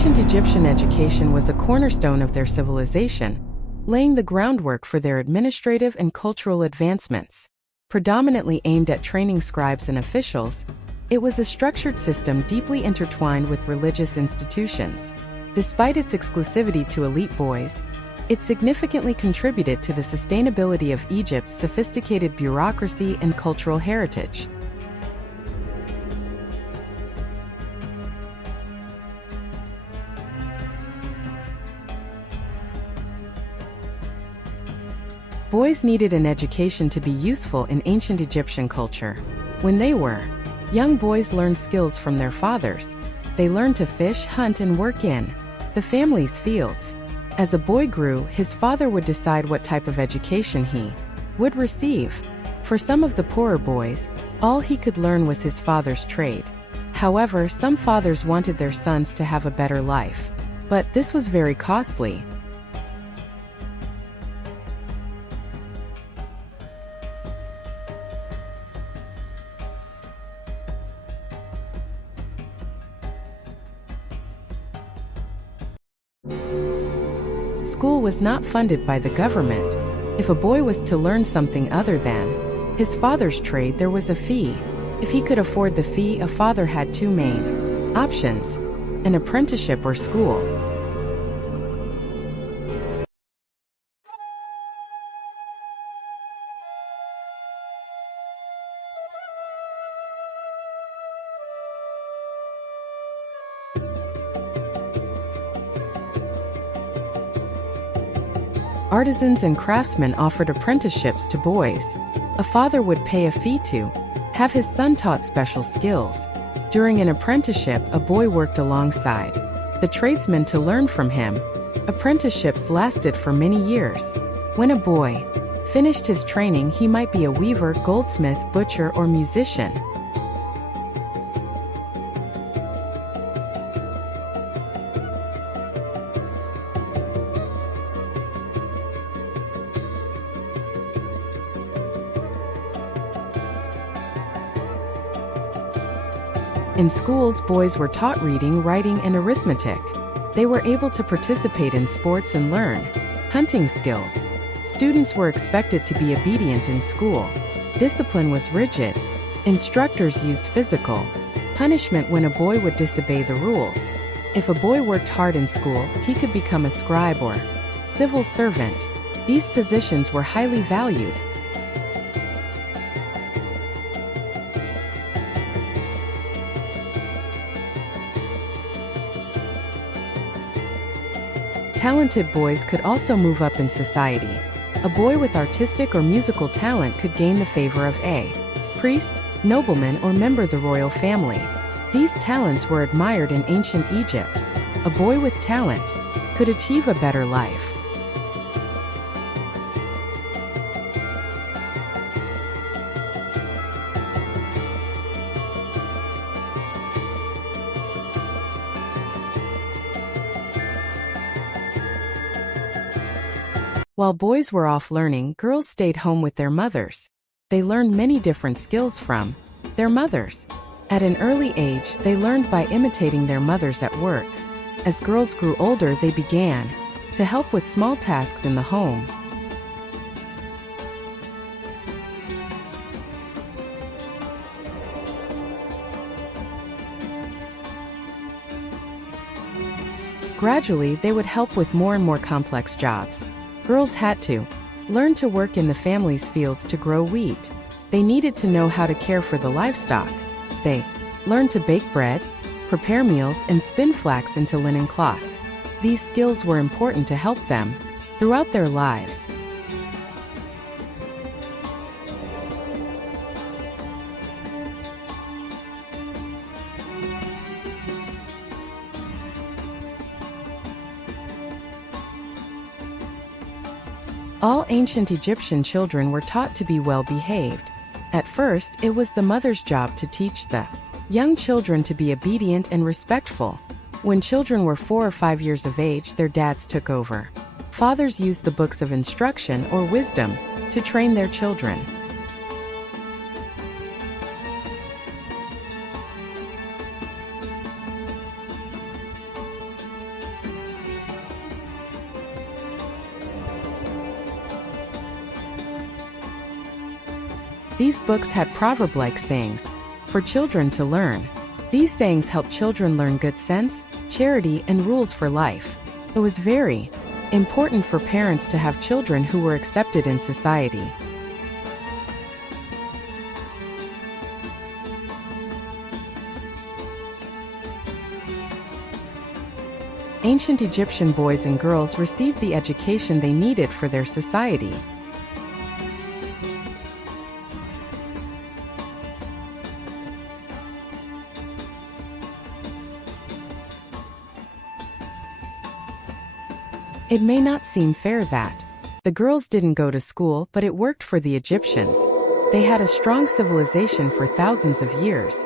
Ancient Egyptian education was a cornerstone of their civilization, laying the groundwork for their administrative and cultural advancements. Predominantly aimed at training scribes and officials, it was a structured system deeply intertwined with religious institutions. Despite its exclusivity to elite boys, it significantly contributed to the sustainability of Egypt's sophisticated bureaucracy and cultural heritage. Boys needed an education to be useful in ancient Egyptian culture. When they were young, boys learned skills from their fathers. They learned to fish, hunt, and work in the family's fields. As a boy grew, his father would decide what type of education he would receive. For some of the poorer boys, all he could learn was his father's trade. However, some fathers wanted their sons to have a better life. But this was very costly. School was not funded by the government. If a boy was to learn something other than his father's trade, there was a fee. If he could afford the fee, a father had two main options: an apprenticeship or school. Artisans and craftsmen offered apprenticeships to boys. A father would pay a fee to have his son taught special skills. During an apprenticeship, a boy worked alongside the tradesman to learn from him. Apprenticeships lasted for many years. When a boy finished his training, he might be a weaver, goldsmith, butcher, or musician. In schools, boys were taught reading, writing, and arithmetic. They were able to participate in sports and learn hunting skills. Students were expected to be obedient in school. Discipline was rigid. Instructors used physical punishment when a boy would disobey the rules. If a boy worked hard in school, he could become a scribe or civil servant. These positions were highly valued. Talented boys could also move up in society. A boy with artistic or musical talent could gain the favor of a priest, nobleman, or member of the royal family. These talents were admired in ancient Egypt. A boy with talent could achieve a better life. While boys were off learning, girls stayed home with their mothers. They learned many different skills from their mothers. At an early age, they learned by imitating their mothers at work. As girls grew older, they began to help with small tasks in the home. Gradually, they would help with more and more complex jobs. Girls had to learn to work in the family's fields to grow wheat. They needed to know how to care for the livestock. They learned to bake bread, prepare meals, and spin flax into linen cloth. These skills were important to help them throughout their lives. All ancient Egyptian children were taught to be well-behaved. At first, it was the mother's job to teach the young children to be obedient and respectful. When children were 4 or 5 years of age, their dads took over. Fathers used the books of instruction or wisdom to train their children. These books had proverb-like sayings for children to learn. These sayings helped children learn good sense, charity, and rules for life. It was very important for parents to have children who were accepted in society. Ancient Egyptian boys and girls received the education they needed for their society. It may not seem fair that the girls didn't go to school, but it worked for the Egyptians. They had a strong civilization for thousands of years.